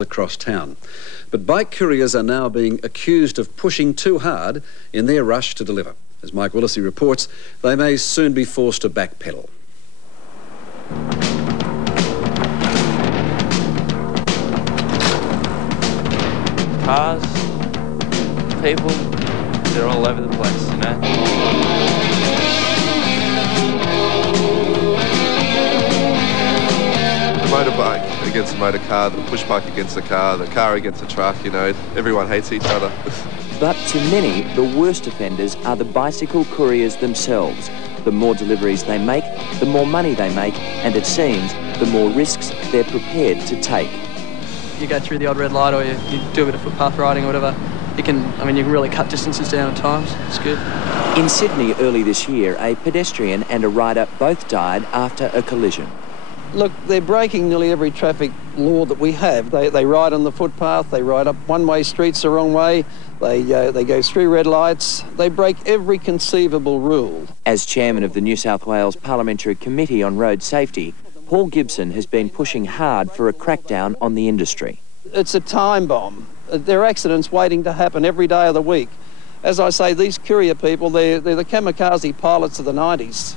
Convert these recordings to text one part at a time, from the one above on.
across town. But bike couriers are now being accused of pushing too hard in their rush to deliver. As Mike Willesee reports, they may soon be forced to backpedal. Cars, people, they're all over the place, you know. The motorbike against the motor car, the push bike against the car against the truck, you know, everyone hates each other. But to many, the worst offenders are the bicycle couriers themselves. The more deliveries they make, the more money they make, and it seems the more risks they're prepared to take. You go through the odd red light or you do a bit of footpath riding or whatever, you can really cut distances down at times. It's good. In Sydney early this year, a pedestrian and a rider both died after a collision. Look, they're breaking nearly every traffic law that we have. They ride on the footpath, they ride up one-way streets the wrong way, they go through red lights, they break every conceivable rule. As chairman of the New South Wales Parliamentary Committee on Road Safety, Paul Gibson has been pushing hard for a crackdown on the industry. It's a time bomb. There are accidents waiting to happen every day of the week. As I say, these courier people, they're the kamikaze pilots of the 90s.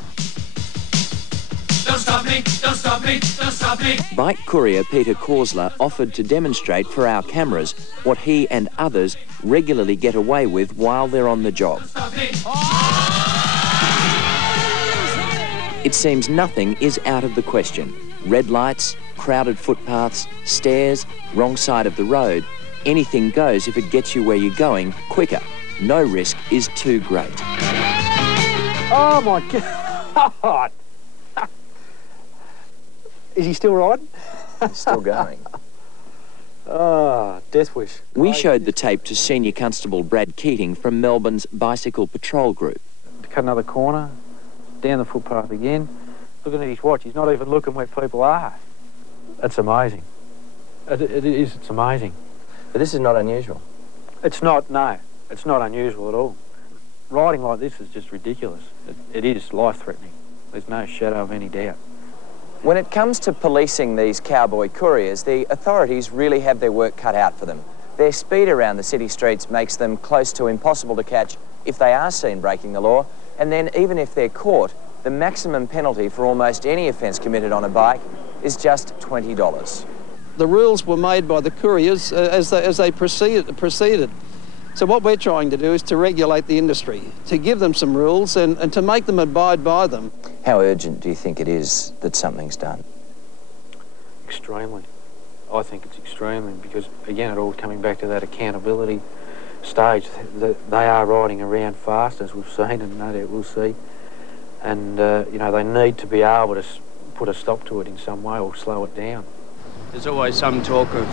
Don't stop me, don't stop me, don't stop me. Bike courier Peter Korsler offered to demonstrate for our cameras what he and others regularly get away with while they're on the job. It seems nothing is out of the question. Red lights, crowded footpaths, stairs, wrong side of the road. Anything goes if it gets you where you're going quicker. No risk is too great. Oh my God! Is he still riding? He's still going. Oh, death wish. We showed the tape to Senior Constable Brad Keating from Melbourne's Bicycle Patrol Group. Cut another corner, down the footpath again. Looking at his watch, he's not even looking where people are. It's amazing. It is, it's amazing. But this is not unusual. It's not, no. It's not unusual at all. Riding like this is just ridiculous. It is life-threatening. There's no shadow of any doubt. When it comes to policing these cowboy couriers, the authorities really have their work cut out for them. Their speed around the city streets makes them close to impossible to catch if they are seen breaking the law, and then even if they're caught, the maximum penalty for almost any offence committed on a bike is just $20. The rules were made by the couriers as they proceeded. So what we're trying to do is to regulate the industry, to give them some rules and to make them abide by them. How urgent do you think it is that something's done? Extremely. I think it's extremely, because again, it all coming back to that accountability stage. They are riding around fast, as we've seen, and no doubt we'll see. And, you know, they need to be able to put a stop to it in some way or slow it down. There's always some talk of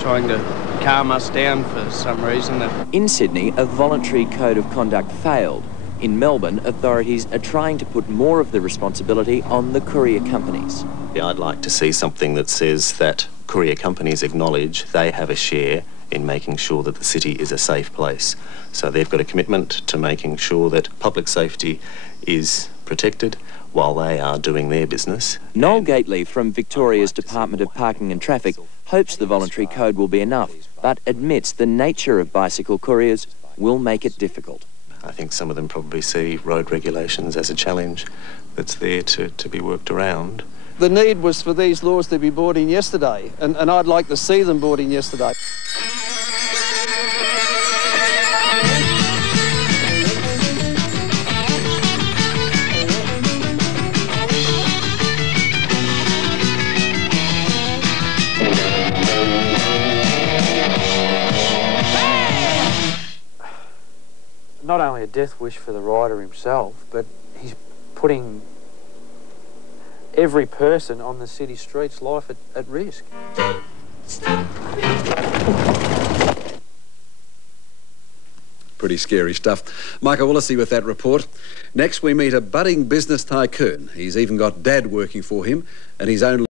trying to calm us down for some reason. In Sydney, a voluntary code of conduct failed. In Melbourne, authorities are trying to put more of the responsibility on the courier companies. I'd like to see something that says that courier companies acknowledge they have a share in making sure that the city is a safe place. So they've got a commitment to making sure that public safety is protected while they are doing their business. Noel Gately from Victoria's Department of Parking and Traffic hopes the voluntary code will be enough, but admits the nature of bicycle couriers will make it difficult. I think some of them probably see road regulations as a challenge that's there to be worked around. The need was for these laws to be brought in yesterday, and I'd like to see them brought in yesterday. Not only a death wish for the rider himself, but he's putting every person on the city streets' life at risk. Pretty scary stuff. Michael Willesee with that report. Next, we meet a budding business tycoon. He's even got Dad working for him, and he's only